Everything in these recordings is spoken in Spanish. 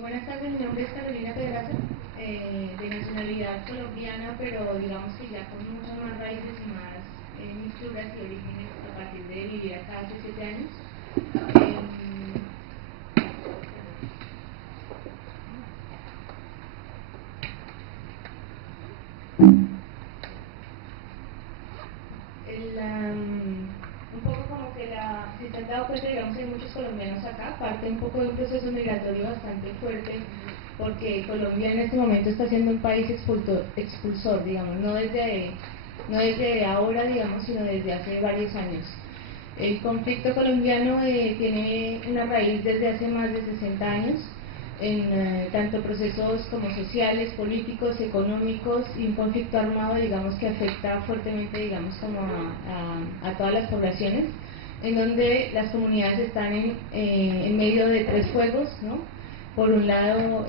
Buenas tardes, mi nombre es Carolina Pedraza, de nacionalidad colombiana, pero digamos que ya con muchas más raíces y más mixturas y orígenes a partir de vivir acá hace 7 años. Un poco como que si se han dado cuenta, digamos, hay muchos colombianos acá, parte un poco de un proceso migratorio bastante fuerte, porque Colombia en este momento está siendo un país expulsor, digamos, no desde ahora, digamos, sino desde hace varios años. El conflicto colombiano tiene una raíz desde hace más de 60 años, en tanto procesos como sociales, políticos, económicos, y un conflicto armado, digamos, que afecta fuertemente, digamos, como a todas las poblaciones, en donde las comunidades están en medio de tres fuegos, ¿no? Por un lado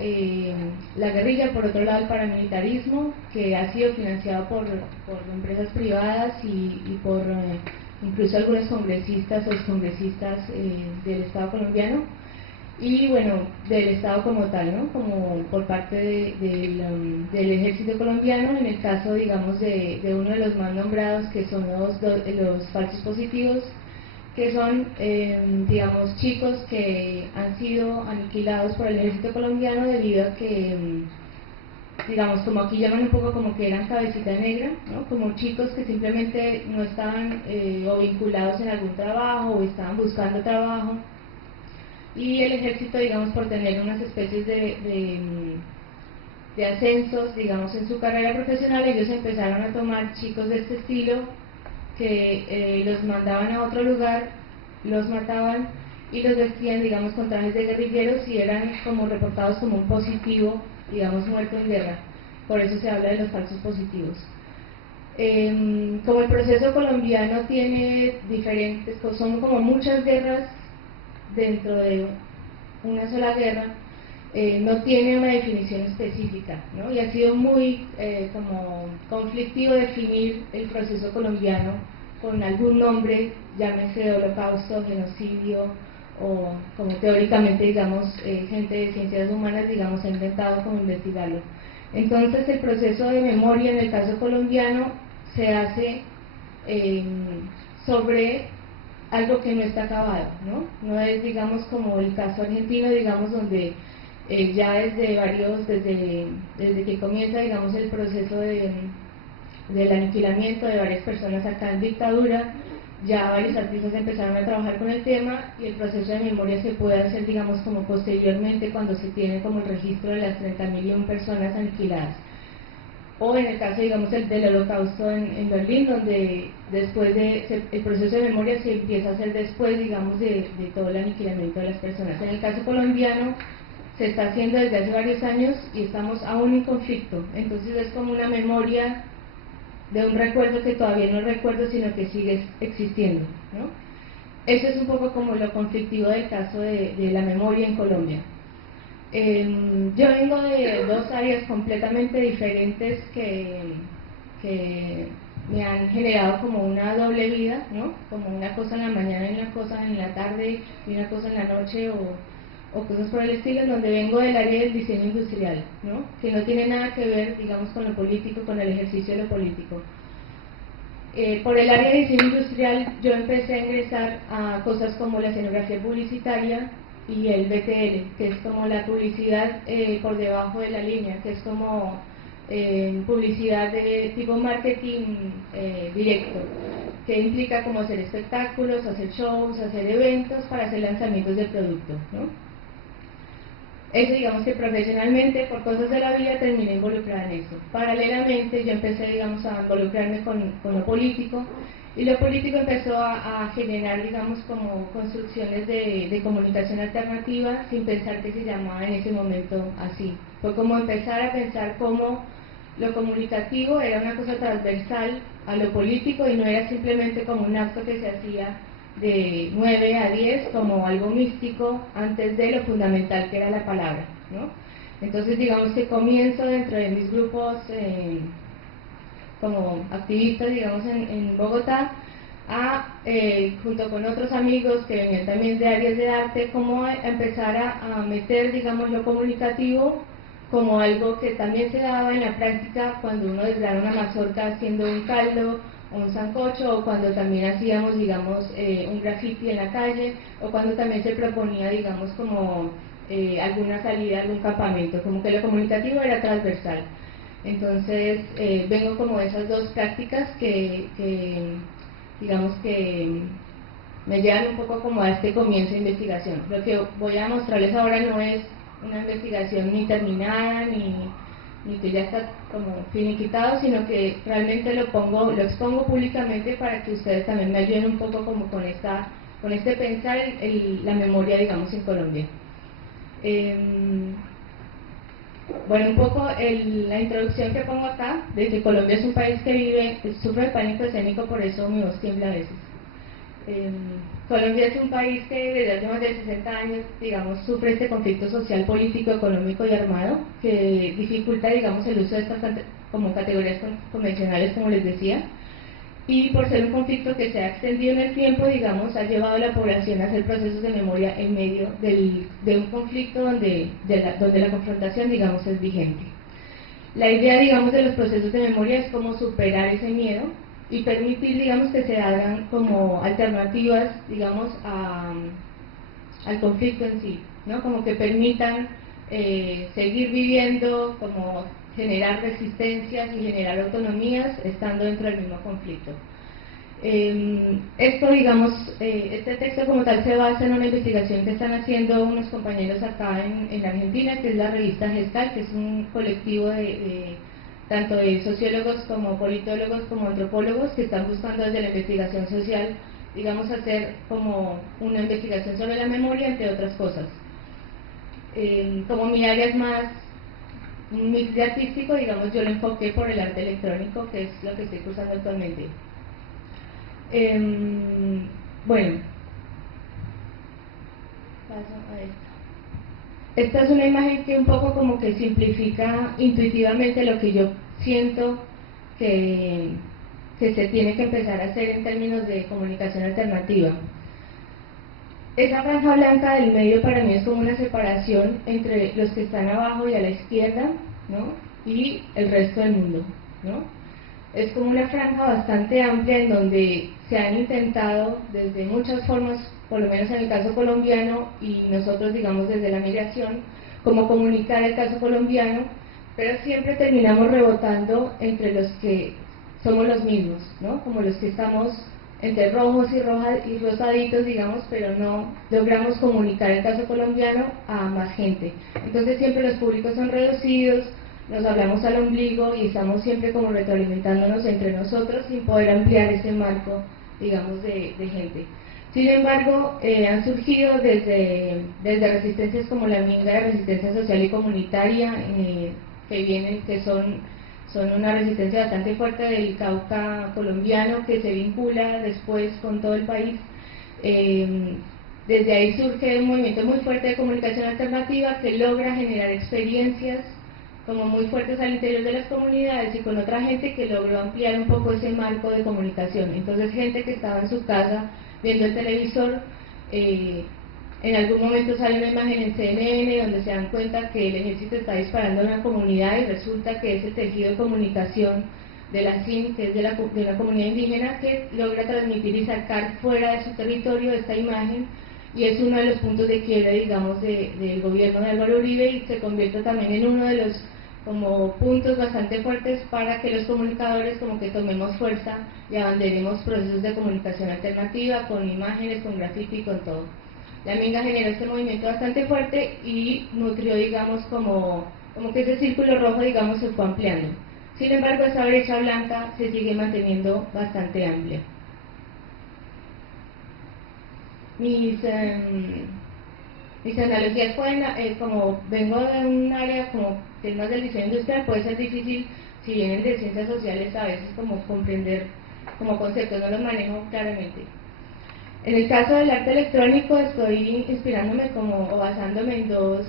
la guerrilla, por otro lado el paramilitarismo, que ha sido financiado por empresas privadas y por incluso algunos congresistas o excongresistas del Estado colombiano, y bueno, del Estado como tal, ¿no? Como por parte del ejército colombiano, en el caso, digamos, de uno de los más nombrados, que son los falsos positivos, que son, digamos, chicos que han sido aniquilados por el ejército colombiano debido a que, digamos, como aquí llaman un poco como que eran cabecita negra, ¿no? Como chicos que simplemente no estaban o vinculados en algún trabajo o estaban buscando trabajo, y el ejército, digamos, por tener unas especies de ascensos, digamos, en su carrera profesional, ellos empezaron a tomar chicos de este estilo que los mandaban a otro lugar, los mataban y los vestían, digamos, con trajes de guerrilleros y eran como reportados como un positivo, digamos, muerto en guerra. Por eso se habla de los falsos positivos. Como el proceso colombiano tiene diferentes, son como muchas guerras dentro de una sola guerra, no tiene una definición específica, ¿no? Y ha sido muy como conflictivo definir el proceso colombiano con algún nombre, llámese holocausto, genocidio, o como teóricamente, digamos, gente de ciencias humanas, digamos, ha intentado como investigarlo. Entonces el proceso de memoria en el caso colombiano se hace sobre algo que no está acabado, ¿no? No es, digamos, como el caso argentino, digamos, donde ya desde que comienza, digamos, el proceso del aniquilamiento de varias personas acá en dictadura, ya varios artistas empezaron a trabajar con el tema y el proceso de memoria se puede hacer, digamos, como posteriormente cuando se tiene como el registro de las 30.001 personas aniquiladas. O en el caso, digamos, del holocausto en Berlín, donde después el proceso de memoria se empieza a hacer después, digamos, de todo el aniquilamiento de las personas. En el caso colombiano se está haciendo desde hace varios años y estamos aún en conflicto, entonces es como una memoria de un recuerdo que todavía no recuerdo, sino que sigue existiendo, ¿no? Eso es un poco como lo conflictivo del caso de la memoria en Colombia. Yo vengo de dos áreas completamente diferentes que me han generado como una doble vida, ¿no? Como una cosa en la mañana y una cosa en la tarde y una cosa en la noche o cosas por el estilo, en donde vengo del área del diseño industrial, ¿no? Que no tiene nada que ver, digamos, con lo político, con el ejercicio de lo político. Por el área de diseño industrial yo empecé a ingresar a cosas como la escenografía publicitaria y el BTL, que es como la publicidad por debajo de la línea, que es como publicidad de tipo marketing directo, que implica como hacer espectáculos, hacer shows, hacer eventos para hacer lanzamientos de producto, ¿no? Eso, digamos que profesionalmente, por cosas de la vida, terminé involucrada en eso. Paralelamente, yo empecé, digamos, a involucrarme con lo político, y lo político empezó a generar, digamos, como construcciones de comunicación alternativa, sin pensar que se llamaba en ese momento así. Fue como empezar a pensar cómo lo comunicativo era una cosa transversal a lo político y no era simplemente como un acto que se hacía de 9 a 10 como algo místico antes de lo fundamental que era la palabra, ¿no? Entonces digamos que comienzo dentro de mis grupos como activistas, digamos, en Bogotá, junto con otros amigos que venían también de áreas de arte, como empezar a meter, digamos, lo comunicativo como algo que también se daba en la práctica cuando uno desgrana una mazorca haciendo un caldo o un sancocho, o cuando también hacíamos, digamos, un graffiti en la calle, o cuando también se proponía, digamos, como alguna salida, algún campamento, como que lo comunicativo era transversal. Entonces, vengo como de esas dos prácticas que digamos que me llevan un poco como a este comienzo de investigación. Lo que voy a mostrarles ahora no es una investigación ni terminada, ni que ya está como finiquitado, sino que realmente lo expongo públicamente para que ustedes también me ayuden un poco como con este pensar la memoria, digamos, en Colombia. Bueno, un poco la introducción que pongo acá, de que Colombia es un país que sufre de pánico escénico, por eso mi voz tiembla a veces. Colombia es un país que desde hace más de 60 años, digamos, sufre este conflicto social, político, económico y armado, que dificulta, digamos, el uso de estas como categorías convencionales, como les decía, y por ser un conflicto que se ha extendido en el tiempo, digamos, ha llevado a la población a hacer procesos de memoria en medio de un conflicto donde la confrontación, digamos, es vigente. La idea, digamos, de los procesos de memoria es como superar ese miedo y permitir, digamos, que se hagan como alternativas, digamos, al conflicto en sí, ¿no? Como que permitan seguir viviendo, como generar resistencias y generar autonomías estando dentro del mismo conflicto. Esto, digamos, este texto como tal se basa en una investigación que están haciendo unos compañeros acá en Argentina, que es la revista Gestal, que es un colectivo tanto de sociólogos como politólogos como antropólogos que están buscando desde la investigación social, digamos, hacer como una investigación sobre la memoria, entre otras cosas. Como mi área es más un mix de artístico, digamos, yo lo enfoqué por el arte electrónico, que es lo que estoy cursando actualmente. Bueno, paso a esto. Esta es una imagen que un poco como que simplifica intuitivamente lo que yo siento que se tiene que empezar a hacer en términos de comunicación alternativa. Esa franja blanca del medio para mí es como una separación entre los que están abajo y a la izquierda, ¿no? Y el resto del mundo, ¿no? Es como una franja bastante amplia en donde se han intentado desde muchas formas, por lo menos en el caso colombiano, y nosotros, digamos, desde la migración, como comunicar el caso colombiano, pero siempre terminamos rebotando entre los que somos los mismos, ¿no? Como los que estamos entre rojos y rosaditos, digamos, pero no logramos comunicar el caso colombiano a más gente. Entonces siempre los públicos son reducidos, nos hablamos al ombligo y estamos siempre como retroalimentándonos entre nosotros sin poder ampliar ese marco, digamos, de gente. Sin embargo, han surgido desde resistencias como la minga de resistencia social y comunitaria, que son una resistencia bastante fuerte del Cauca colombiano que se vincula después con todo el país. Desde ahí surge un movimiento muy fuerte de comunicación alternativa que logra generar experiencias como muy fuertes al interior de las comunidades y con otra gente que logró ampliar un poco ese marco de comunicación. Entonces gente que estaba en su casa viendo el televisor, en algún momento sale una imagen en CNN donde se dan cuenta que el ejército está disparando a una comunidad y resulta que es el tejido de comunicación de la CIN, que es de una comunidad indígena, que logra transmitir y sacar fuera de su territorio esta imagen, y es uno de los puntos de quiebre, digamos, del gobierno de Álvaro Uribe, y se convierte también en uno de los como puntos bastante fuertes para que los comunicadores como que tomemos fuerza y abanderemos procesos de comunicación alternativa con imágenes, con graffiti y con todo. La minga generó este movimiento bastante fuerte y nutrió, digamos, como que ese círculo rojo, digamos, se fue ampliando. Sin embargo, esa brecha blanca se sigue manteniendo bastante amplia. Mis analogías pueden, como vengo de un área como que es más del diseño industrial, puede ser difícil, si vienen de ciencias sociales, a veces como comprender como conceptos, no los manejo claramente. En el caso del arte electrónico estoy inspirándome como o basándome en dos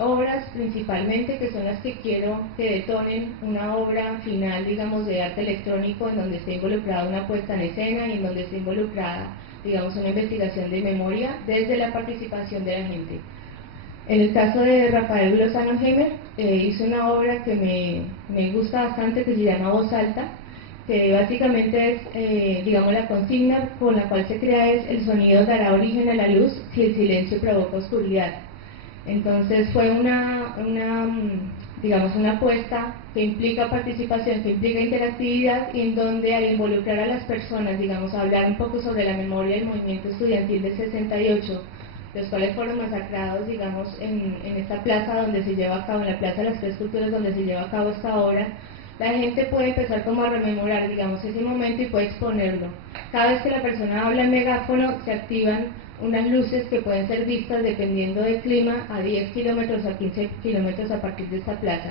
obras principalmente, que son las que quiero que detonen una obra final, digamos, de arte electrónico, en donde esté involucrada una puesta en escena y en donde esté involucrada, digamos, una investigación de memoria desde la participación de la gente. En el caso de Rafael Lozano Hemer, hizo una obra que me gusta bastante, que se llama Voz Alta, que básicamente es, digamos, la consigna con la cual se crea es: el sonido dará origen a la luz si el silencio provoca oscuridad. Entonces fue digamos, una apuesta que implica participación, que implica interactividad, y en donde al involucrar a las personas, digamos, a hablar un poco sobre la memoria del movimiento estudiantil del 68, los cuales fueron masacrados, digamos, en esta plaza donde se lleva a cabo, en la Plaza de las Tres Culturas, donde se lleva a cabo esta obra, la gente puede empezar como a rememorar, digamos, ese momento y puede exponerlo. Cada vez que la persona habla en megáfono, se activan unas luces que pueden ser vistas, dependiendo del clima, a 10 kilómetros, a 15 kilómetros a partir de esta plaza.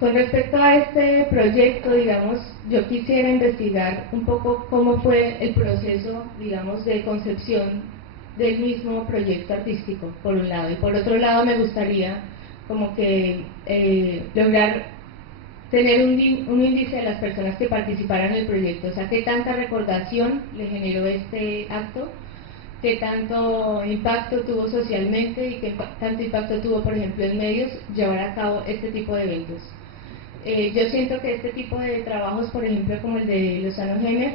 Con respecto a este proyecto, digamos, yo quisiera investigar un poco cómo fue el proceso, digamos, de concepción del mismo proyecto artístico, por un lado, y por otro lado me gustaría como que lograr tener un índice de las personas que participaron en el proyecto, o sea, qué tanta recordación le generó este acto, qué tanto impacto tuvo socialmente y qué tanto impacto tuvo, por ejemplo, en medios, llevar a cabo este tipo de eventos. Yo siento que este tipo de trabajos, por ejemplo, como el de Lozano Hemer,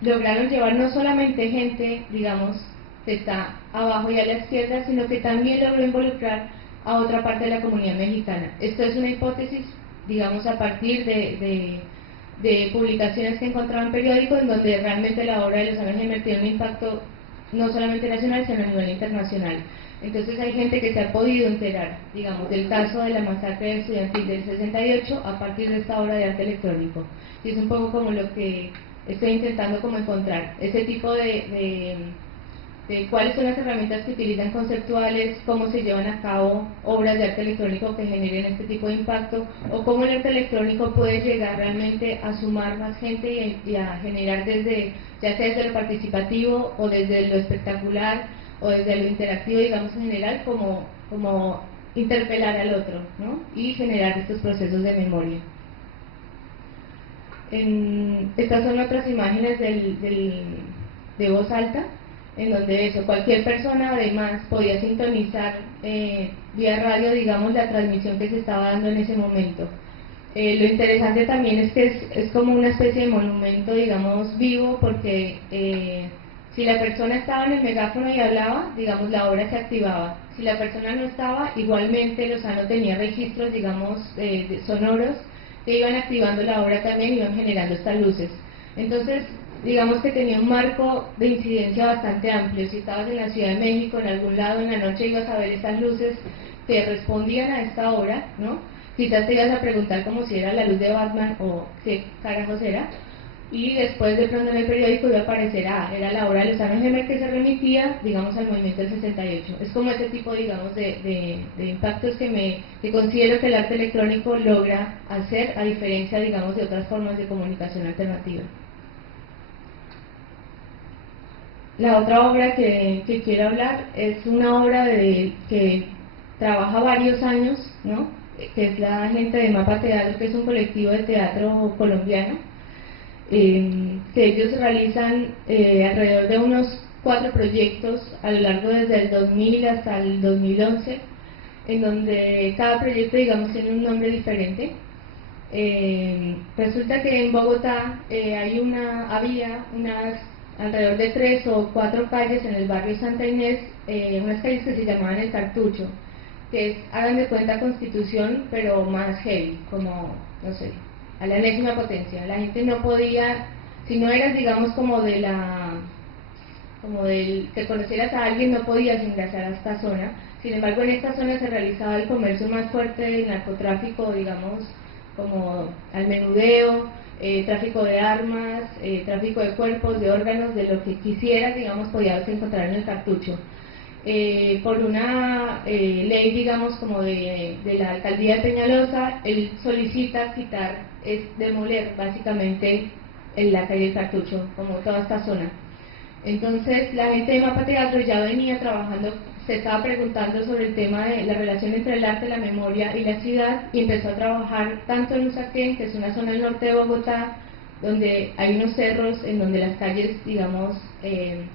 lograron llevar no solamente gente, digamos, que está abajo y a la izquierda, sino que también logró involucrar a otra parte de la comunidad mexicana. Esto es una hipótesis, digamos, a partir de publicaciones que he encontrado en periódicos, en donde realmente la obra de Lozano Hemer tiene un impacto no solamente nacional, sino a nivel internacional. Entonces hay gente que se ha podido enterar, digamos, del caso de la masacre estudiantil del 68 a partir de esta obra de arte electrónico. Y es un poco como lo que estoy intentando como encontrar, ese tipo de cuáles son las herramientas que utilizan conceptuales, cómo se llevan a cabo obras de arte electrónico que generen este tipo de impacto, o cómo el arte electrónico puede llegar realmente a sumar más gente y a generar desde, ya sea desde lo participativo o desde lo espectacular o desde lo interactivo, digamos, en general, como interpelar al otro, ¿no? Y generar estos procesos de memoria. Estas son otras imágenes de Voz Alta, en donde eso, cualquier persona además podía sintonizar vía radio, digamos, la transmisión que se estaba dando en ese momento. Lo interesante también es que es como una especie de monumento, digamos, vivo, porque si la persona estaba en el megáfono y hablaba, digamos, la obra se activaba. Si la persona no estaba, igualmente Lozano tenía registros, digamos, sonoros, que iban activando la obra también, iban generando estas luces. Entonces, digamos que tenía un marco de incidencia bastante amplio. Si estabas en la Ciudad de México, en algún lado en la noche, ibas a ver estas luces que respondían a esta obra, ¿no? Quizás te ibas a preguntar como si era la luz de Batman o qué carajos era, y después de pronto en el periódico iba a aparecer, era la obra de Lozano Hemer, que se remitía, digamos, al movimiento del 68. Es como ese tipo, digamos, de impactos que considero que el arte electrónico logra hacer, a diferencia, digamos, de otras formas de comunicación alternativa. La otra obra que quiero hablar es una obra que trabaja varios años, ¿no? Que es la gente de Mapa Teatro, que es un colectivo de teatro colombiano, que ellos realizan alrededor de unos 4 proyectos a lo largo desde el 2000 hasta el 2011, en donde cada proyecto, digamos, tiene un nombre diferente. Resulta que en Bogotá había unas alrededor de 3 o 4 calles en el barrio Santa Inés, unas calles que se llamaban El Cartucho, que es, hagan de cuenta, Constitución, pero más heavy, como, no sé, a la enésima potencia. La gente no podía, si no eras, digamos, como del que conocieras a alguien, no podías ingresar a esta zona. Sin embargo, en esta zona se realizaba el comercio más fuerte del narcotráfico, digamos, como al menudeo, tráfico de armas, tráfico de cuerpos, de órganos, de lo que quisieras, digamos, podías encontrar en El Cartucho. Por una ley, digamos, como de la alcaldía de Peñalosa, él solicita demoler básicamente en la calle del Cartucho, como toda esta zona. Entonces la gente de Mapa Teatro ya venía trabajando, se estaba preguntando sobre el tema de la relación entre el arte, la memoria y la ciudad, y empezó a trabajar tanto en Usaquén, que es una zona del norte de Bogotá, donde hay unos cerros en donde las calles, digamos,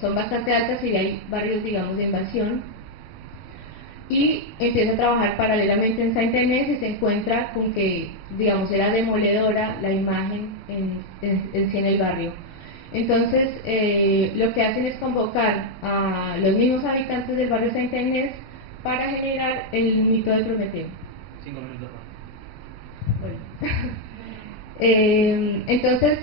son bastante altas y hay barrios, digamos, de invasión, y empieza a trabajar paralelamente en Saint-Inés y se encuentra con que, digamos, era demoledora la imagen en el barrio. Entonces, lo que hacen es convocar a los mismos habitantes del barrio Saint-Inés para generar el mito de Prometeo. 5 minutos Bueno. Entonces,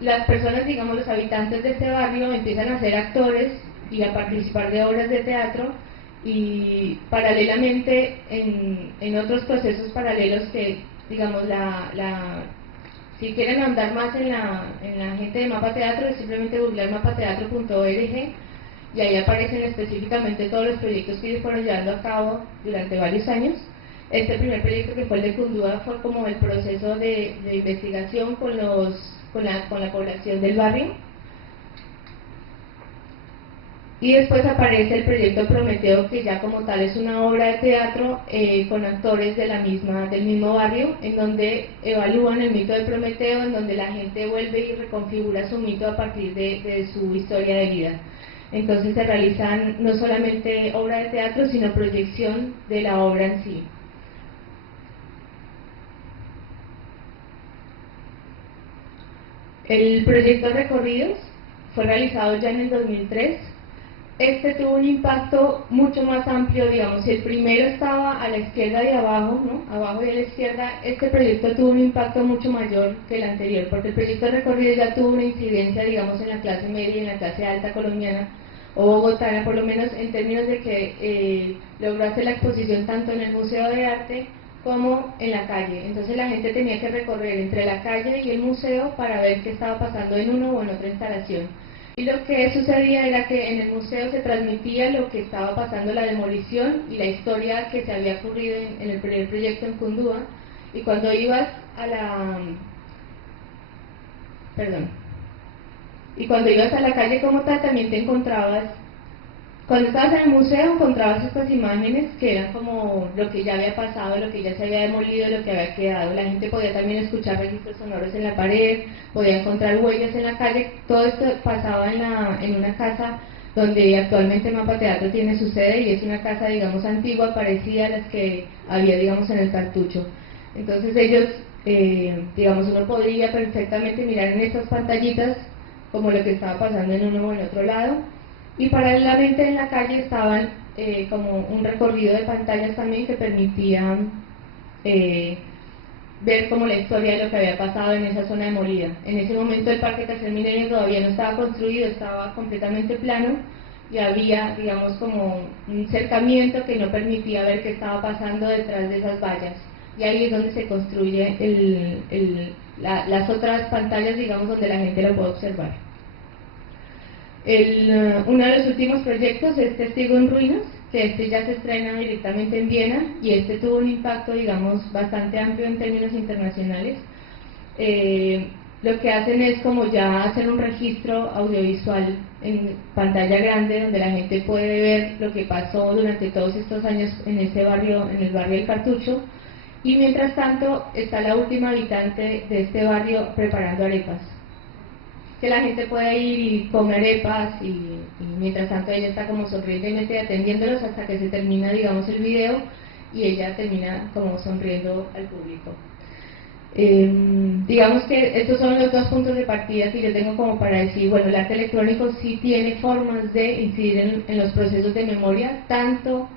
las personas, digamos, los habitantes de este barrio empiezan a ser actores y a participar de obras de teatro, y paralelamente en otros procesos paralelos que, digamos, si quieren andar más en la gente de Mapa Teatro, es simplemente googlear mapateatro.org y ahí aparecen específicamente todos los proyectos que ellos fueron llevando a cabo durante varios años. Este primer proyecto, que fue el de Cundúa, fue como el proceso de investigación con la población del barrio. Y después aparece el proyecto Prometeo, que ya como tal es una obra de teatro con actores del mismo barrio, en donde evalúan el mito de Prometeo, en donde la gente vuelve y reconfigura su mito a partir de su historia de vida. Entonces se realizan no solamente obra de teatro, sino proyección de la obra en sí. El proyecto Recorridos fue realizado ya en el 2003. Este tuvo un impacto mucho más amplio, digamos. Si el primero estaba a la izquierda y abajo, ¿no? Abajo y a la izquierda, este proyecto tuvo un impacto mucho mayor que el anterior, porque el proyecto Recorridos ya tuvo una incidencia, digamos, en la clase media y en la clase alta colombiana, o bogotana, por lo menos en términos de que logró hacer la exposición tanto en el Museo de Arte como en la calle. Entonces la gente tenía que recorrer entre la calle y el museo para ver qué estaba pasando en uno o en otra instalación. Y lo que sucedía era que en el museo se transmitía lo que estaba pasando, la demolición y la historia que se había ocurrido en el primer proyecto en Cundúa, y cuando ibas a la calle como tal, también te encontrabas, cuando estabas en el museo encontrabas estas imágenes que eran como lo que ya había pasado, lo que ya se había demolido, lo que había quedado. La gente podía también escuchar registros sonoros en la pared, podía encontrar huellas en la calle. Todo esto pasaba en una casa donde actualmente Mapa Teatro tiene su sede, y es una casa, digamos, antigua, parecida a las que había, digamos, en el Cartucho. Entonces ellos, digamos, uno podría perfectamente mirar en estas pantallitas como lo que estaba pasando en uno o en otro lado. Y paralelamente en la calle estaban como un recorrido de pantallas también que permitía ver como la historia de lo que había pasado en esa zona demolida. En ese momento el Parque Tercer Milenio todavía no estaba construido, estaba completamente plano, y había, digamos, como un cercamiento que no permitía ver qué estaba pasando detrás de esas vallas. Y ahí es donde se construye las otras pantallas, digamos, donde la gente lo puede observar. Uno de los últimos proyectos es Testigo en Ruinas, que este ya se estrena directamente en Viena, y este tuvo un impacto, digamos, bastante amplio en términos internacionales. Lo que hacen es como ya hacer un registro audiovisual en pantalla grande, donde la gente puede ver lo que pasó durante todos estos años en este barrio, en el barrio del Cartucho, y mientras tanto está la última habitante de este barrio preparando arepas, que la gente puede ir y comer arepas, y mientras tanto ella está como sonrientemente atendiéndolos hasta que se termina, digamos, el video, y ella termina como sonriendo al público. Digamos que estos son los dos puntos de partida que yo tengo como para decir, bueno, el arte electrónico sí tiene formas de incidir en los procesos de memoria, tanto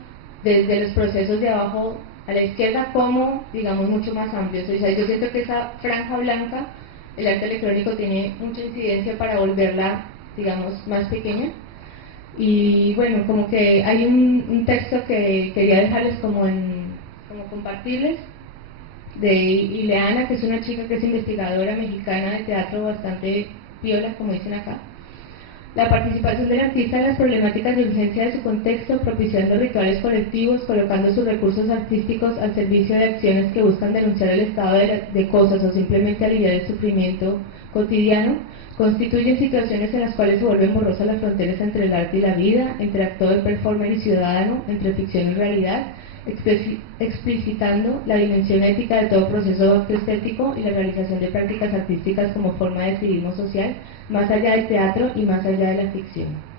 desde los procesos de abajo a la izquierda como, digamos, mucho más amplios. O sea, yo siento que esa franja blanca, el arte electrónico tiene mucha incidencia para volverla, digamos, más pequeña. Y bueno, como que hay un texto que quería dejarles como compartirles, de Ileana, que es una chica que es investigadora mexicana de teatro, bastante piola, como dicen acá. La participación del artista en las problemáticas de urgencia de su contexto, propiciando rituales colectivos, colocando sus recursos artísticos al servicio de acciones que buscan denunciar el estado de cosas o simplemente aliviar el sufrimiento cotidiano, constituyen situaciones en las cuales se vuelven borrosas las fronteras entre el arte y la vida, entre actor, performer y ciudadano, entre ficción y realidad, explicitando la dimensión ética de todo proceso estético y la realización de prácticas artísticas como forma de activismo social, más allá del teatro y más allá de la ficción.